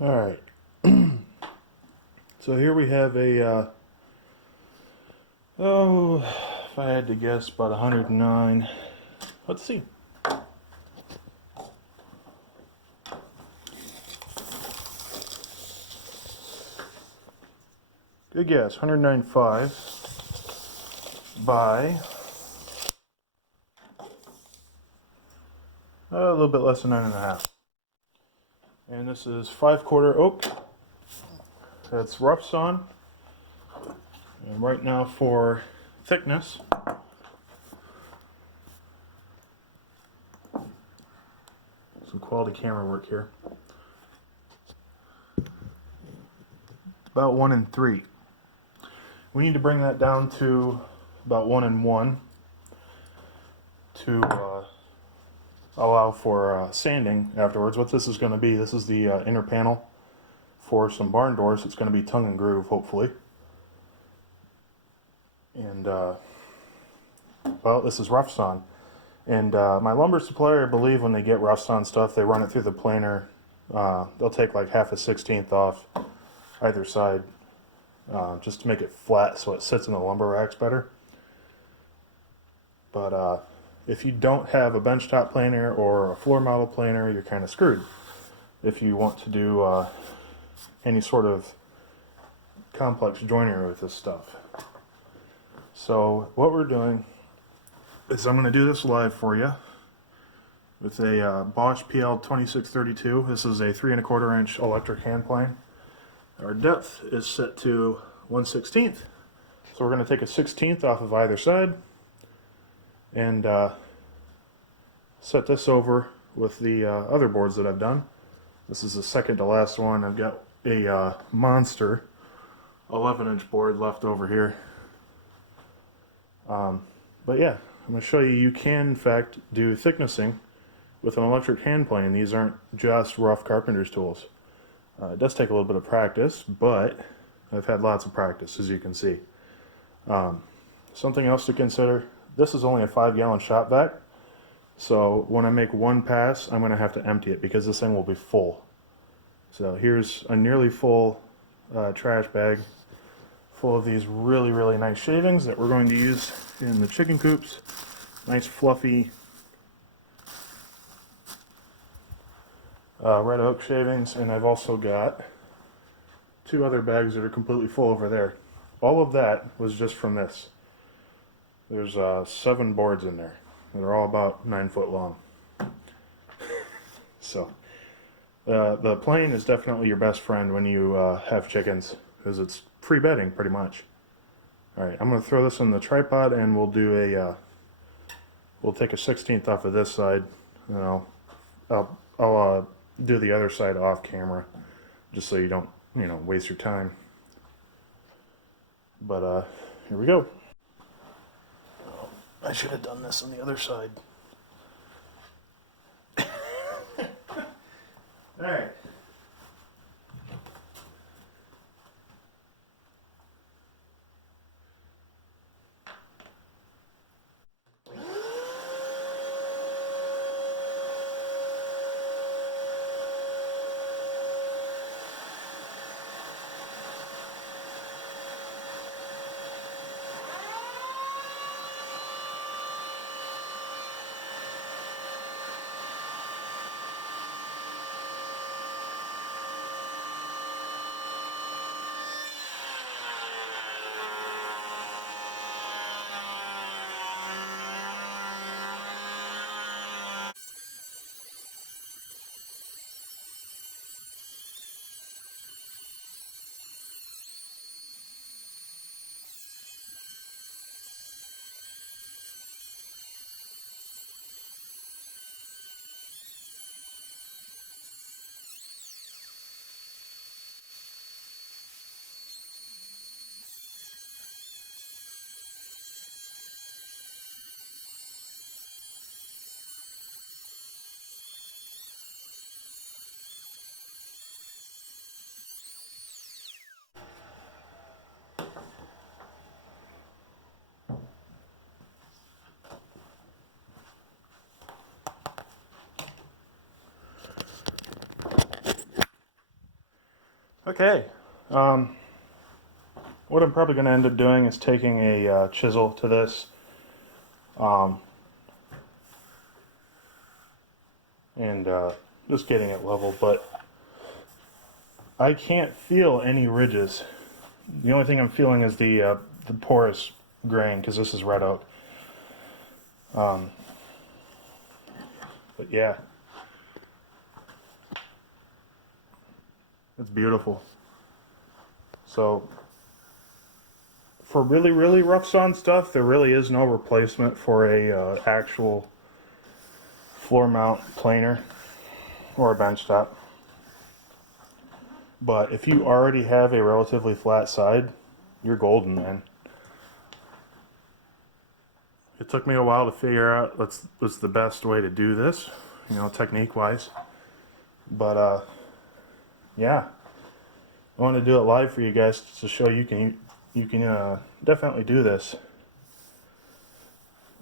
Alright, so here we have a, if I had to guess, about 109. Let's see. Good guess, 109.5 by a little bit less than 9.5. And this is 5/4 oak. That's rough sawn. And right now for thickness, some quality camera work here. About 1 and 3. We need to bring that down to about 1 and 1 to allow for sanding afterwards. What this is going to be, this is the inner panel for some barn doors. It's going to be tongue and groove, hopefully. And well, this is rough sawn. And my lumber supplier, I believe, when they get rough sawn stuff, they run it through the planer. They'll take like 1/2 off either side, just to make it flat so it sits in the lumber racks better. But if you don't have a benchtop planer or a floor model planer, you're kind of screwed if you want to do any sort of complex joinery with this stuff. So what we're doing is I'm going to do this live for you with a Bosch PL2632. This is a 3 1/4 inch electric hand plane. Our depth is set to 1/16. So we're going to take a 1/16 off of either side and set this over with the other boards that I've done. This is the second to last one. I've got a monster 11-inch board left over here. But yeah, I'm going to show you, you can in fact do thicknessing with an electric hand plane. These aren't just rough carpenter's tools. It does take a little bit of practice, but I've had lots of practice, as you can see. Something else to consider, this is only a 5-gallon shop vac, so when I make one pass, I'm going to have to empty it because this thing will be full. So here's a nearly full trash bag full of these really, really nice shavings that we're going to use in the chicken coops. Nice fluffy red oak shavings, and I've also got 2 other bags that are completely full over there. All of that was just from this. There's 7 boards in there that are all about 9 foot long. So the plane is definitely your best friend when you have chickens, because it's free bedding pretty much. Alright, I'm going to throw this on the tripod and we'll do a we'll take a 1/16 off of this side, and I'll do the other side off camera, just so you don't, waste your time. But here we go. Oh, I should have done this on the other side. Alright. Okay, what I'm probably going to end up doing is taking a chisel to this and just getting it level, but I can't feel any ridges. The only thing I'm feeling is the porous grain, because this is red oak. But yeah, it's beautiful. So for really, really rough sawn stuff, there really is no replacement for a actual floor mount planer or a bench top. But if you already have a relatively flat side, you're golden, man. It took me a while to figure out what's the best way to do this, you know, technique-wise. But yeah, I want to do it live for you guys to show you can definitely do this.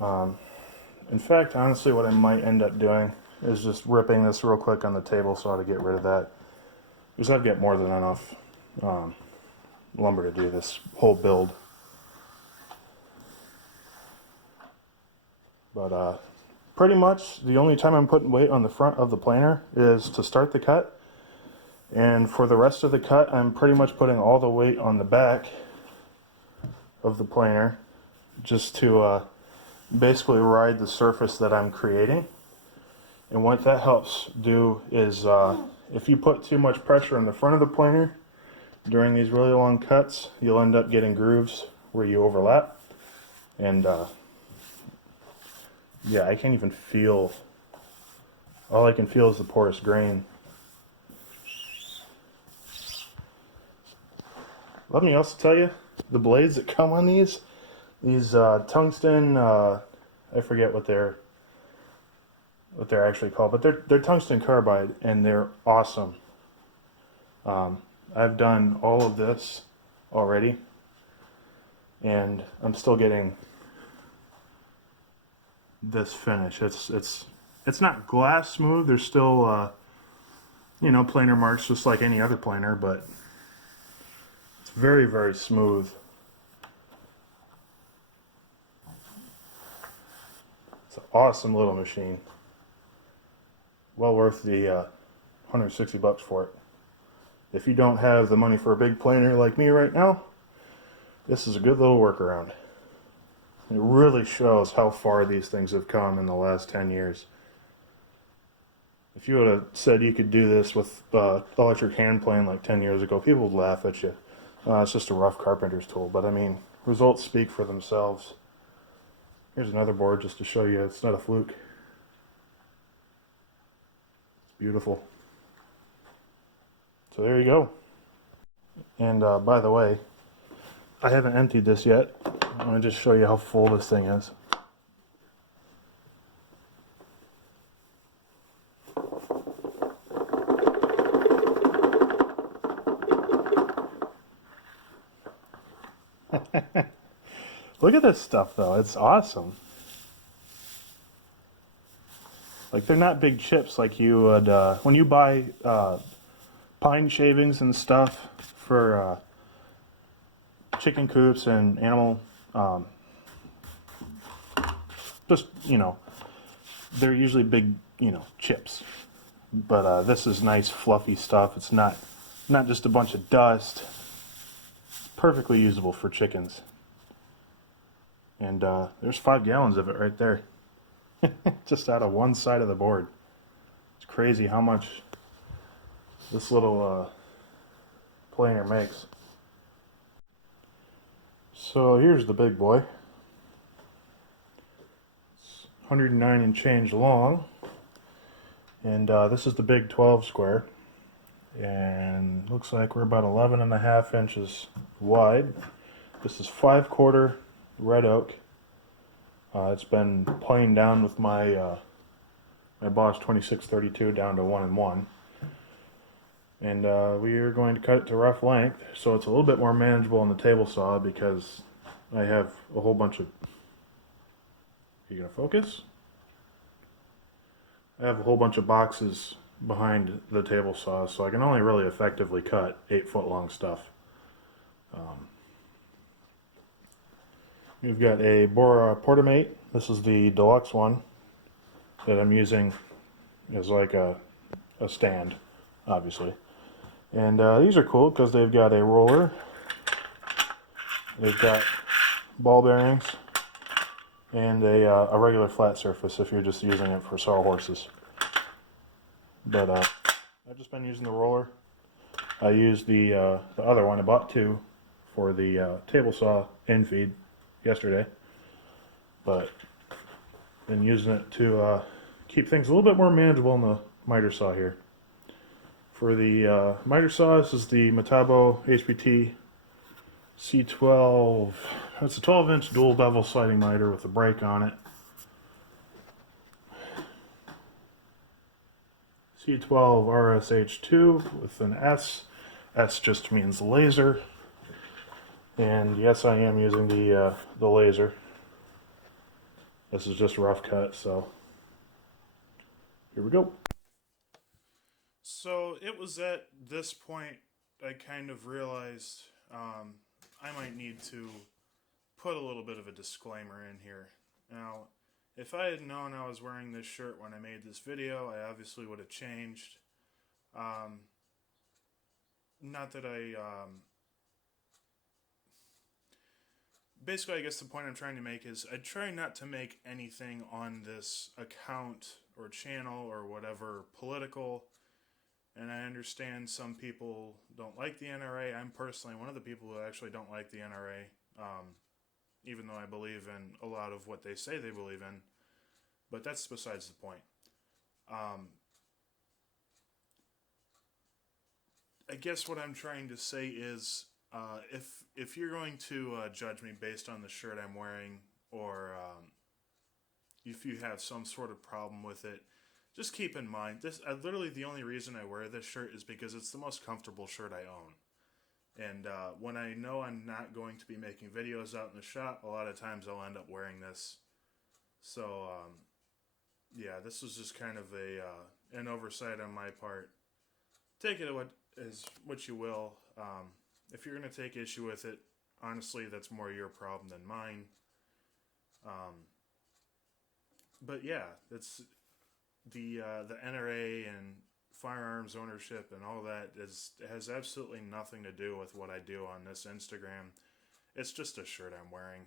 In fact, honestly, what I might end up doing is just ripping this real quick on the table saw to get rid of that, because I've got more than enough lumber to do this whole build. But pretty much the only time I'm putting weight on the front of the planer is to start the cut, and for the rest of the cut I'm pretty much putting all the weight on the back of the planer, just to basically ride the surface that I'm creating. And what that helps do is if you put too much pressure on the front of the planer during these really long cuts, you'll end up getting grooves where you overlap. And yeah, I can't even feel, all I can feel is the porous grain. Let me also tell you, the blades that come on these tungsten, I forget what they're actually called, but they're tungsten carbide, and they're awesome. I've done all of this already, and I'm still getting this finish. It's not glass smooth. There's still you know, planer marks just like any other planer, but it's very, very smooth. It's an awesome little machine. Well worth the $160 for it. If you don't have the money for a big planer like me right now, this is a good little workaround. It really shows how far these things have come in the last 10 years. If you would have said you could do this with electric hand plane like 10 years ago, people would laugh at you. It's just a rough carpenter's tool, but I mean, results speak for themselves. Here's another board just to show you it's not a fluke. It's beautiful. So there you go. And by the way, I haven't emptied this yet. I'm going to just show you how full this thing is. Look at this stuff though, it's awesome. Like, they're not big chips like you would, when you buy pine shavings and stuff for chicken coops and animal, just, you know, they're usually big, you know, chips. But this is nice fluffy stuff. It's not just a bunch of dust. It's perfectly usable for chickens. And there's 5 gallons of it right there. Just out of one side of the board. It's crazy how much this little planer makes. So here's the big boy. It's 109 and change long. And this is the big 12 square. And looks like we're about 11.5 inches wide. This is 5/4 red oak. It's been planed down with my my Bosch 2632 down to 1-1. And we are going to cut it to rough length, so it's a little bit more manageable on the table saw because I have a whole bunch of... Are you going to focus? I have a whole bunch of boxes behind the table saw, so I can only really effectively cut 8-foot long stuff. We've got a Portamate. This is the deluxe one that I'm using as like a stand, obviously. And these are cool because they've got a roller, they've got ball bearings, and a regular flat surface if you're just using it for sawhorses. But I've just been using the roller. I used the other one. I bought two for the table saw end feed yesterday, but been using it to keep things a little bit more manageable in the miter saw here. For the miter saw, this is the Metabo HPT C12. It's a 12-inch dual bevel sliding miter with a brake on it. C12 RSH2 with an S. S just means laser. And yes, I am using the laser. This is just rough cut, so here we go. So it was at this point I kind of realized I might need to put a little bit of a disclaimer in here. Now, if I had known I was wearing this shirt when I made this video, I obviously would have changed. Not that I... Basically, I guess the point I'm trying to make is I try not to make anything on this account or channel or whatever political. And I understand some people don't like the NRA. I'm personally one of the people who actually don't like the NRA, even though I believe in a lot of what they say they believe in. But that's besides the point. I guess what I'm trying to say is, if you're going to judge me based on the shirt I'm wearing, or if you have some sort of problem with it, just keep in mind, this literally the only reason I wear this shirt is because it's the most comfortable shirt I own. And when I know I'm not going to be making videos out in the shop, a lot of times I'll end up wearing this. So, yeah, this was just kind of an oversight on my part. Take it as what you will. If you're going to take issue with it, honestly, that's more your problem than mine. But yeah, that's the NRA and firearms ownership and all that has absolutely nothing to do with what I do on this Instagram. It's just a shirt I'm wearing.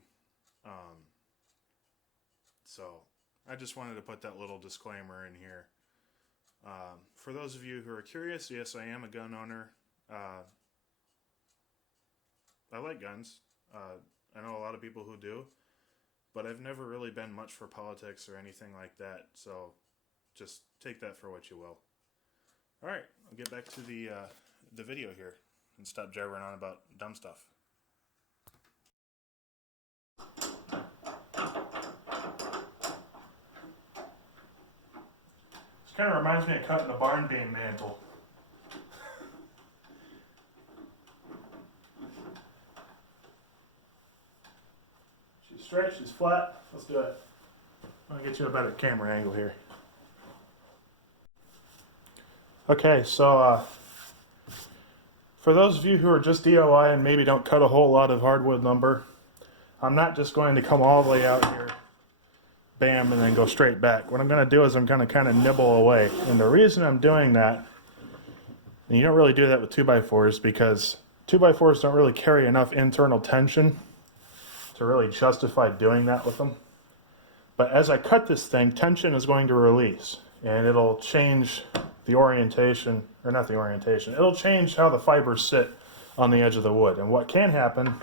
So I just wanted to put that little disclaimer in here. For those of you who are curious, yes, I am a gun owner. I like guns. I know a lot of people who do, but I've never really been much for politics or anything like that, so just take that for what you will. Alright, I'll get back to the video here and stop jabbering on about dumb stuff. This kind of reminds me of cutting a barn beam mantle. She's straight, she's flat. Let's do it. I'm going to get you a better camera angle here. Okay, so for those of you who are just DIY and maybe don't cut a whole lot of hardwood lumber, I'm not just going to come all the way out here, bam, and then go straight back. What I'm going to do is I'm going to kind of nibble away. And the reason I'm doing that, and you don't really do that with 2x4s because 2x4s don't really carry enough internal tension to really justify doing that with them. But as I cut this thing, tension is going to release, and it'll change the orientation, or not the orientation, it'll change how the fibers sit on the edge of the wood. And what can happen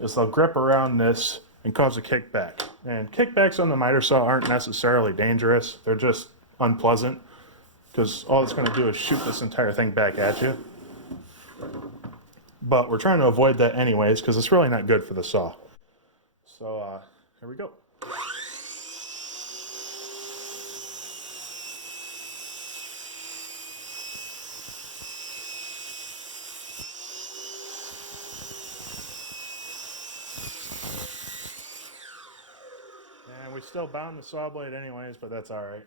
is they'll grip around this and cause a kickback. And kickbacks on the miter saw aren't necessarily dangerous, they're just unpleasant, because all it's going to do is shoot this entire thing back at you. But we're trying to avoid that anyways, because it's really not good for the saw. So, here we go. And we still bound the saw blade anyways, but that's alright.